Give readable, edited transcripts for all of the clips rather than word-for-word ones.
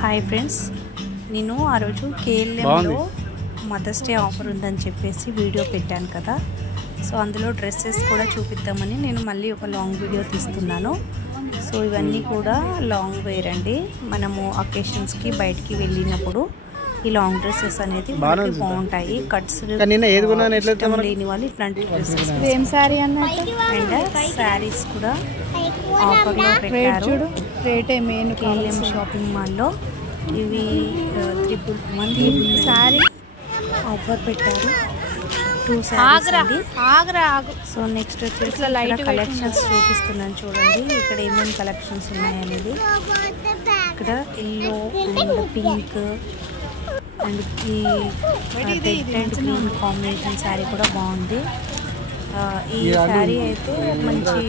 Hi friends, నేను ఆ రోజు కేఎల్ఎంలో మదర్స్ డే ఆఫర్ ఉందని చెప్పేసి వీడియో పెట్టాను కదా. సో అందులో డ్రెస్సెస్ కూడా చూపిద్దామని నేను మళ్ళీ ఒక లాంగ్ వీడియో తీస్తున్నాను. సో ఇవన్నీ కూడా లాంగ్ వేర్ అండి. మనము అకేషన్స్కి బయటికి వెళ్ళినప్పుడు ఈ లాంగ్ డ్రెస్సెస్ అనేది బాగుంటాయి. కట్స్ లేని వాళ్ళు ఇట్లాంటి డ్రెస్సెస్ అండ్ శారీస్ కూడా ఆఫర్లో పెట్టారు. కేఎల్ఎం షాపింగ్ మాల్లో ఇవి 311 శారీ ఆఫర్ పెట్టారు. 2 శారీస్ అండి. సో నెక్స్ట్ వచ్చేసి కలెక్షన్స్ చూపిస్తున్నాను చూడండి. ఇక్కడ ఏమేమి కలెక్షన్స్ ఉన్నాయనేది. ఇక్కడ ఎల్లో అండ్ పింక్ అండ్ ఈ red and green combination sari కూడా బాగుంది. ఈ శారీ అయితే మంచి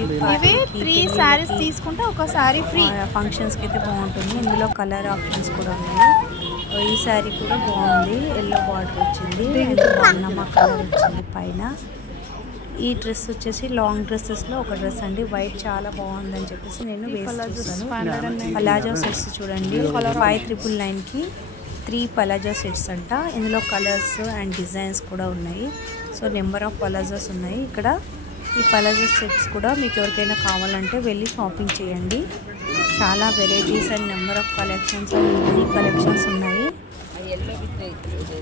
3 శారీస్ తీసుకుంటే ఒక శారీ ఫ్రీ. ఫంక్షన్స్కి అయితే బాగుంటుంది. ఇందులో కలర్ ఆప్షన్స్ కూడా ఉన్నాయి. ఈ శారీ కూడా బాగుంది. ఎల్లో బార్డర్ వచ్చింది, నమ్మా కలర్ వచ్చింది పైన. ఈ డ్రెస్ వచ్చేసి లాంగ్ డ్రెస్సెస్లో ఒక డ్రెస్ అండి. వైట్ చాలా బాగుందని చెప్పేసి నేను వేసుకున్నాను. పలాజో సెట్స్ చూడండి. 5999కి 3 పలాజో సెట్స్ అంట. ఇందులో కలర్స్ అండ్ డిజైన్స్ కూడా ఉన్నాయి. సో నెంబర్ ఆఫ్ పలాజోస్ ఉన్నాయి ఇక్కడ. ఈ పలాజో సెట్స్ కూడా మీకు ఎవరికైనా కావాలంటే వెళ్ళి షాపింగ్ చేయండి. చాలా varieties and number of collections and unique collections ఉన్నాయి.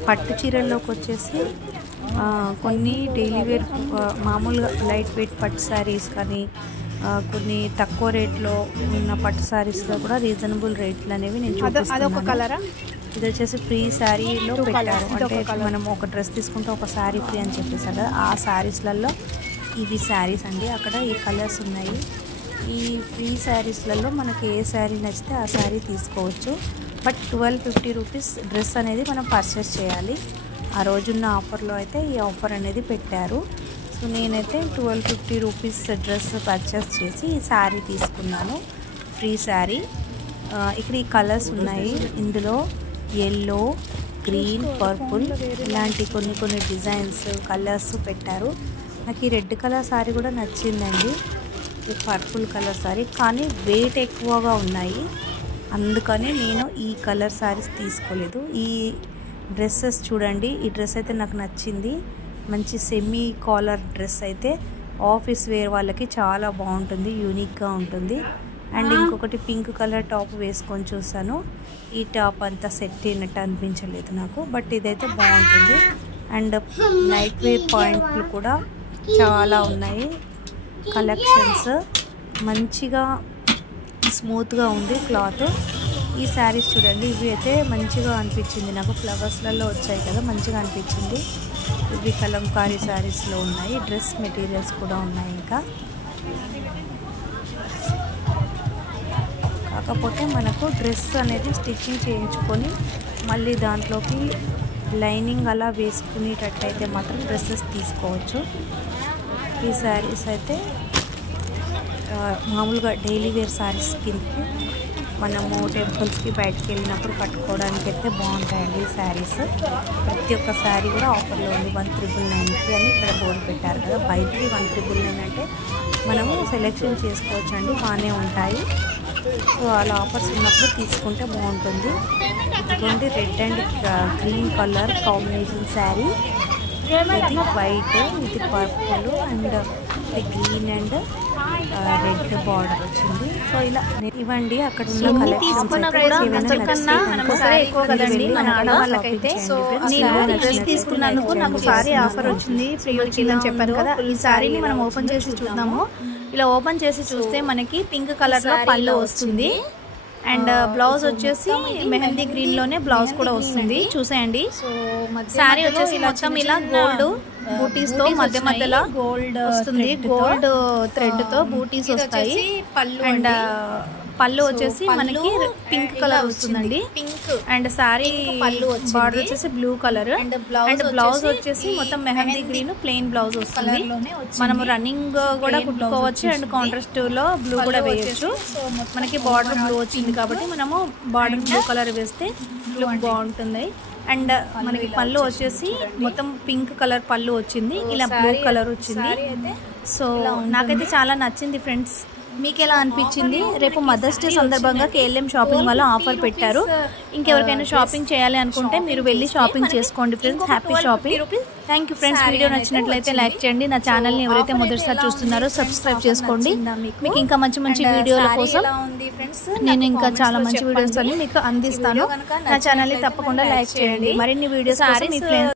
పట్టు చీరల్లోకి వచ్చేసి కొన్ని డైలీ వేర్ మామూలుగా లైట్ వెయిట్ పట్టు శారీస్ కానీ కొన్ని తక్కువ రేట్లో ఉన్న పట్టు శారీస్లో కూడా రీజనబుల్ రేట్లు అనేవి నేను చూపిస్తున్నాను. ఇది వచ్చేసి ఫ్రీ శారీలో పెట్టారు. అంటే మనం ఒక డ్రెస్ తీసుకుంటే ఒక శారీ ఫ్రీ అని చెప్పేసారు కదా. ఆ శారీస్లలో ఇవి శారీస్ అండి. అక్కడ ఈ కలర్స్ ఉన్నాయి. ఈ ఫ్రీ శారీస్లలో మనకి ఏ శారీ నచ్చితే ఆ శారీ తీసుకోవచ్చు. బట్ 1250 రూపీస్ డ్రెస్ అనేది మనం పర్చేస్ చేయాలి. ఆ రోజున్న ఆఫర్లో అయితే ఈ ఆఫర్ అనేది పెట్టారు. సో నేనైతే 1250 రూపీస్ డ్రెస్ పర్చేస్ చేసి ఈ శారీ తీసుకున్నాను, ఫ్రీ శారీ. ఇక్కడ ఈ కలర్స్ ఉన్నాయి. ఇందులో ఎల్లో, గ్రీన్, పర్పుల్ ఇలాంటి కొన్ని డిజైన్స్ కలర్స్ పెట్టారు. నాకు ఈ రెడ్ కలర్ శారీ కూడా నచ్చిందండి. ఈ పర్పుల్ కలర్ శారీ కానీ వెయిట్ ఎక్కువగా ఉన్నాయి, అందుకని నేను ఈ కలర్ శారీస్ తీసుకోలేదు. ఈ డ్రెస్సెస్ చూడండి. ఈ డ్రెస్ అయితే నాకు నచ్చింది. మంచి సెమీ కాలర్ డ్రెస్ అయితే ఆఫీస్ వేర్ వాళ్ళకి చాలా బాగుంటుంది, యూనిక్గా ఉంటుంది. అండ్ ఇంకొకటి పింక్ కలర్ టాప్ వేసుకొని చూసాను. ఈ టాప్ అంతా సెట్ అయినట్టు అనిపించలేదు నాకు, బట్ ఇదైతే బాగుంటుంది. అండ్ నైట్ వేర్ పాయింట్లు కూడా చాలా ఉన్నాయి. కలెక్షన్స్ మంచిగా స్మూత్గా ఉంది క్లాత్. ఈ శారీస్ చూడండి. ఇవి అయితే మంచిగా అనిపించింది నాకు. ఫ్లవర్స్లలో వచ్చాయి కదా, మంచిగా అనిపించింది. ఇవి కలంకారీ శారీస్లో ఉన్నాయి. డ్రెస్ మెటీరియల్స్ కూడా ఉన్నాయి. ఇంకా కాకపోతే మనకు డ్రెస్ అనేది స్టిచ్చింగ్ చేయించుకొని మళ్ళీ దాంట్లోకి లైనింగ్ అలా వేసుకునేటట్టయితే మాత్రం డ్రెస్సెస్ తీసుకోవచ్చు. ఈ శారీస్ అయితే మామూలుగా డైలీ వేర్ శారీస్ కిందకి మనము టెంపుల్స్కి బయటకు వెళ్ళినప్పుడు కట్టుకోవడానికి అయితే బాగుంటాయండి ఈ శారీస్. ప్రతి ఒక్క శారీ కూడా ఆఫర్లో ఉంది. 1399కి అని ఇక్కడ బోర్డు పెట్టారు కదా. బయటకి 1399 అంటే మనము సెలెక్షన్ చేసుకోవచ్చు అండి, బాగానే ఉంటాయి. సో అలా ఆఫర్స్ ఉన్నప్పుడు తీసుకుంటే బాగుంటుంది. ఇదిగోండి red and green colour combination sari. ఇది వైట్, ఇది పర్పుల్ అండ్ ఇది గ్రీన్ అండ్ రెడ్ బార్డర్ వచ్చింది. సో ఇలా ఇవ్వండి. అక్కడ ఉన్న డ్రెస్ తీసుకున్నందుకు నాకు సారీ ఆఫర్ వచ్చింది, ఫ్రీ వచ్చిందని చెప్పాను కదా. ఈ సారీని మనం ఓపెన్ చేసి చూద్దాము. ఇలా ఓపెన్ చేసి చూస్తే మనకి పింక్ కలర్ లో పళ్ళు వస్తుంది. అండ్ బ్లౌజ్ వచ్చేసి మెహందీ గ్రీన్ లోనే బ్లౌజ్ కూడా వస్తుంది. చూసేయండి. శారీ వచ్చేసి మొత్తం ఇలా గోల్డ్ బూటీస్ తో మధ్య మధ్యలో గోల్డ్ వస్తుంది. గోల్డ్ థ్రెడ్ తో బూటీస్ వస్తాయి. అండ్ పళ్ళు వచ్చేసి మనకి పింక్ కలర్ వస్తుందండి. అండ్ శారీ బార్డర్ వచ్చేసి బ్లూ కలర్. అండ్ బ్లౌజ్ వచ్చేసి మొత్తం మెహందీ గ్రీన్ ప్లెయిన్ బ్లౌజ్ వస్తుంది. మనము రన్నింగ్ కూడా కుట్టుకోవచ్చు అండ్ కాంట్రాస్ట్ లో బ్లూ కూడా వేయచ్చు. మనకి బార్డర్ బ్లూ వచ్చింది కాబట్టి మనము బార్డర్ బ్లూ కలర్ వేస్తే లుక్ బాగుంటుంది. అండ్ మనకి పళ్ళు వచ్చేసి మొత్తం పింక్ కలర్ పళ్ళు వచ్చింది. ఇలా బ్లూ కలర్ వచ్చింది. సో నాకైతే చాలా నచ్చింది ఫ్రెండ్స్. మీకు ఎలా అనిపించింది? రేపు మదర్స్ డే సందర్భంగా KLM షాపింగ్ వల్ల ఆఫర్ పెట్టారు. ఇంకెవరికైనా షాపింగ్ చేయాలి అనుకుంటే మీరు వెళ్ళి షాపింగ్ చేసుకోండి friends. Happy shopping. Thank you friends. Video నచ్చినట్లయితే లైక్ చేయండి. నా ఛానల్ని ఎవరైతే మొదటిసారి చూస్తున్నారో సబ్స్క్రైబ్ చేసుకోండి. మీకు ఇంకా మంచి మంచి వీడియోల కోసం నేను ఇంకా చాలా మంచి వీడియోస్ అని మీకు అందిస్తాను. నా ఛానల్ని తప్పకుండా లైక్ చేయండి. మరిన్ని వీడియోస్ కోసం మీ ఫ్రెండ్స్